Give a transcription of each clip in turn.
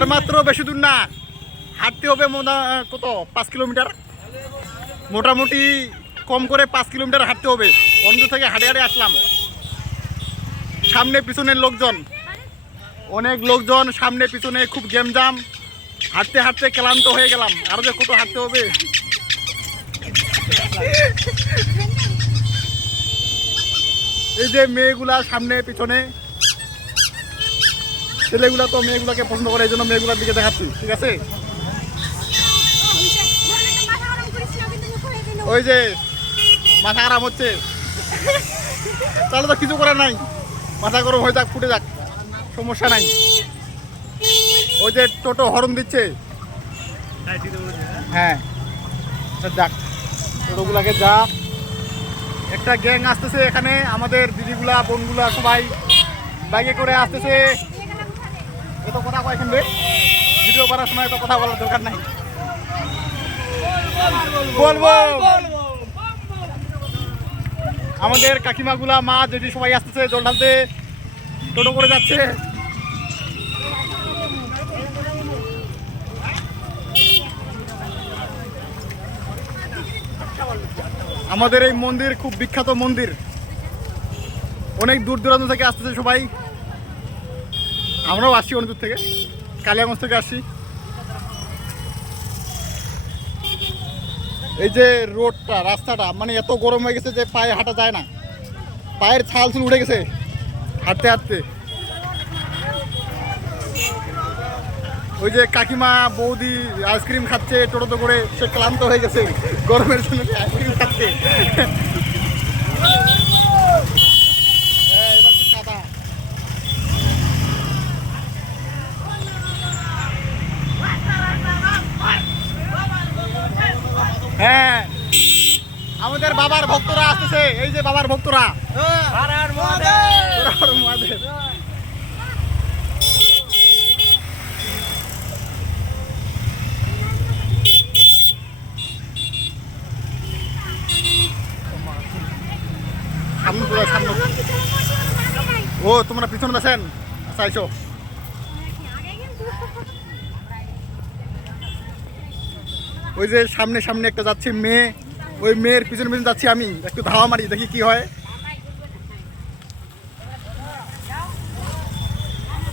আর মাত্র বেশি দূর না, হাঁটতে হবে কত 5 কিলোমিটার, মোটামুটি কম করে 5 কিলোমিটার হাঁটতে হবে। অন্য থেকে হাঁটে হাঁটে আসলাম। সামনে পিছনের লোকজন, অনেক লোকজন সামনে পিছনে, খুব গ্যামজাম। হাঁটতে হাঁটতে ক্লান্ত হয়ে গেলাম, আরো যে কত হাঁটতে হবে। এই যে মেয়েগুলা সামনে পিছনে, ছেলেগুলা তো মেয়েগুলাকে পছন্দ করে, এই জন্য মেয়েগুলার দিকে দেখাচ্ছি, ঠিক আছে। ওই যে মাথা খারাপ হচ্ছে, তাহলে তো কিছু করার নাই, মাথা গরম হয়ে যাক, ফুটে যাক, সমস্যা নাই। ওই যে টোটো হর্ন দিচ্ছে, হ্যাঁ যাক, টোটোগুলাকে যাক। একটা গ্যাং আসতেছে এখানে, আমাদের দিদিগুলা বোনগুলা সবাই বাইকে করে আসতেছে। এত কথা কয় কিনবে, ভিডিও করার সময় এত কথা বলার দরকার নাই, বলবো। আমাদের কাকিমাগুলা, মা জেঠি সবাই আসতেছে জল ঢালতে, টোটো করে যাচ্ছে। আমাদের এই মন্দির খুব বিখ্যাত মন্দির, অনেক দূর দূরান্ত থেকে আসতেছে সবাই। আমরাও আসছি অনেক দূর থেকে, কালিয়াগঞ্জ থেকে আসছি। এই যে রোডটা, রাস্তাটা মানে এত গরম হয়ে গেছে যে পায়ে হাঁটা যায় না, পায়ের ছাল ছুল উঠে গেছে হাঁটতে হাঁটতে। ওই যে কাকিমা বৌদি আইসক্রিম খাচ্ছে টোটোতে করে, সে ক্লান্ত হয়ে গেছে গরমের জন্য আইসক্রিম খাচ্ছে। হ্যাঁ, আমাদের বাবার ভক্তরা আসতেছে, এই যে বাবার ভক্তরা। ও তোমরা পিছনে আছেন, আচ্ছা আইসো। ওই যে সামনে সামনে একটা যাচ্ছে মেয়ে, ওই মেয়ের পিছনে পিছনে যাচ্ছি আমি, একটু ধাওয়া মারি, দেখি কি হয়।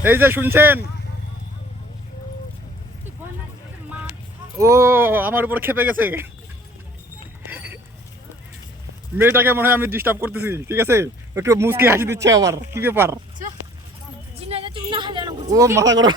এই যে শুনছেন, ও আমার উপর খেপে গেছে, মেয়েটাকে মনে হয় আমি ডিস্টার্ব করতেছি, ঠিক আছে, একটু মুচকি হাসি দিচ্ছে আবার, কি ব্যাপার, ও মাথা গরম।